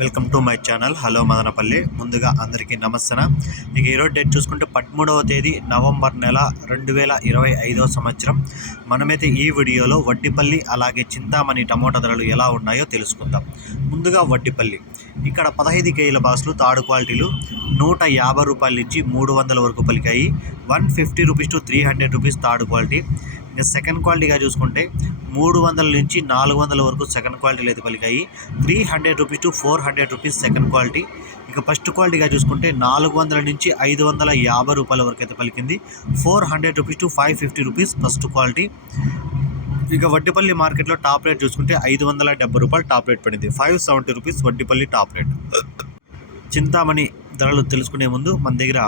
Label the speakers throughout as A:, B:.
A: Welcome to my channel. Hello Madanapalle. ముందుగా అందరికీ నమస్తన ఇక ఈరోజు డేట్ చూసుకుంటే పదమూడవ తేదీ నవంబర్ నెల రెండు వేల ఇరవై ఐదవ సంవత్సరం. మనమైతే ఈ వీడియోలో వడ్డిపల్లి అలాగే చింతామణి టమోటా ధరలు ఎలా ఉన్నాయో తెలుసుకుందాం. ముందుగా వడ్డిపల్లి. ఇక్కడ పదహైదు కేజీల బాసులు తాడు క్వాలిటీలు నూట యాభై రూపాయల నుంచి మూడు వందల వరకు పలికాయి. One fifty rupees to three hundred rupees third quality. ఇంకా సెకండ్ క్వాలిటీగా చూసుకుంటే మూడు వందల నుంచి నాలుగు వందల వరకు సెకండ్ క్వాలిటీలు అయితే పలికాయి. Three hundred rupees to four hundred rupees second quality ఇక ఫస్ట్ క్వాలిటీగా చూసుకుంటే నాలుగు వందల నుంచి ఐదు వందల యాభై రూపాయల వరకు అయితే పలికింది. Four hundred rupees to five fifty rupees first quality ఇక వడ్డిపల్లి మార్కెట్లో టాప్ రేట్ చూసుకుంటే ఐదు వందల డెబ్బై రూపాయలు టాప్ రేట్ పడింది. Five seventy rupees Vaddipalli top rate Chintamani ధరలు తెలుసుకునే ముందు మన దగ్గర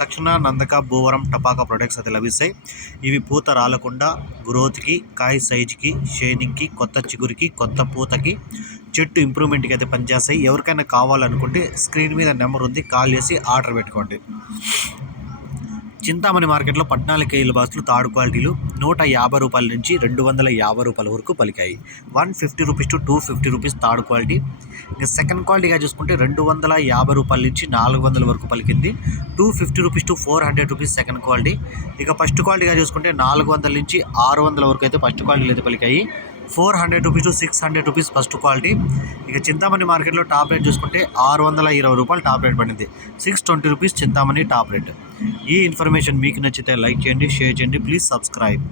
A: తక్షణ నందక భూవరం టపాకా ప్రొడక్ట్స్ అయితే లభిస్తాయి. ఇవి పూత రాలకుండా గ్రోత్కి కాయ సైజుకి షైనింగ్కి కొత్త చిగురికి కొత్త పూతకి చెట్టు ఇంప్రూవ్మెంట్కి అయితే పనిచేస్తాయి. ఎవరికైనా కావాలనుకుంటే స్క్రీన్ మీద నెంబర్ ఉంది కాల్ చేసి ఆర్డర్ పెట్టుకోండి. చింతామణి మార్కెట్లో పద్నాలుగు కేజీల బాక్సులు తాడు క్వాలిటీలు నూట యాభై రూపాయల నుంచి రెండు వందల యాభై రూపాయల వరకు పలికాయి. One fifty rupees to two fifty rupees third quality. ఇంకా సెకండ్ క్వాలిటీగా చూసుకుంటే రెండు వందల యాభై రూపాయల నుంచి నాలుగు వందల వరకు పలికింది. Two fifty rupees to four hundred rupees second quality. ఇక ఫస్ట్ క్వాలిటీగా చూసుకుంటే నాలుగు వందల నుంచి ఆరు వందల వరకు అయితే ఫస్ట్ క్వాలిటీలు అయితే పలికాయి. Four hundred rupees to six hundred rupees first quality. ఇక చింతామణి మార్కెట్లో టాప్ రేట్ చూసుకుంటే ఆరు వందల ఇరవై రూపాయలు టాప్ రేట్ పడింది. Six twenty rupees Chintamani top rate. ఈ ఇన్ఫర్మేషన్ మీకు నచ్చితే లైక్ చేయండి షేర్ చేయండి ప్లీజ్ సబ్స్క్రైబ్.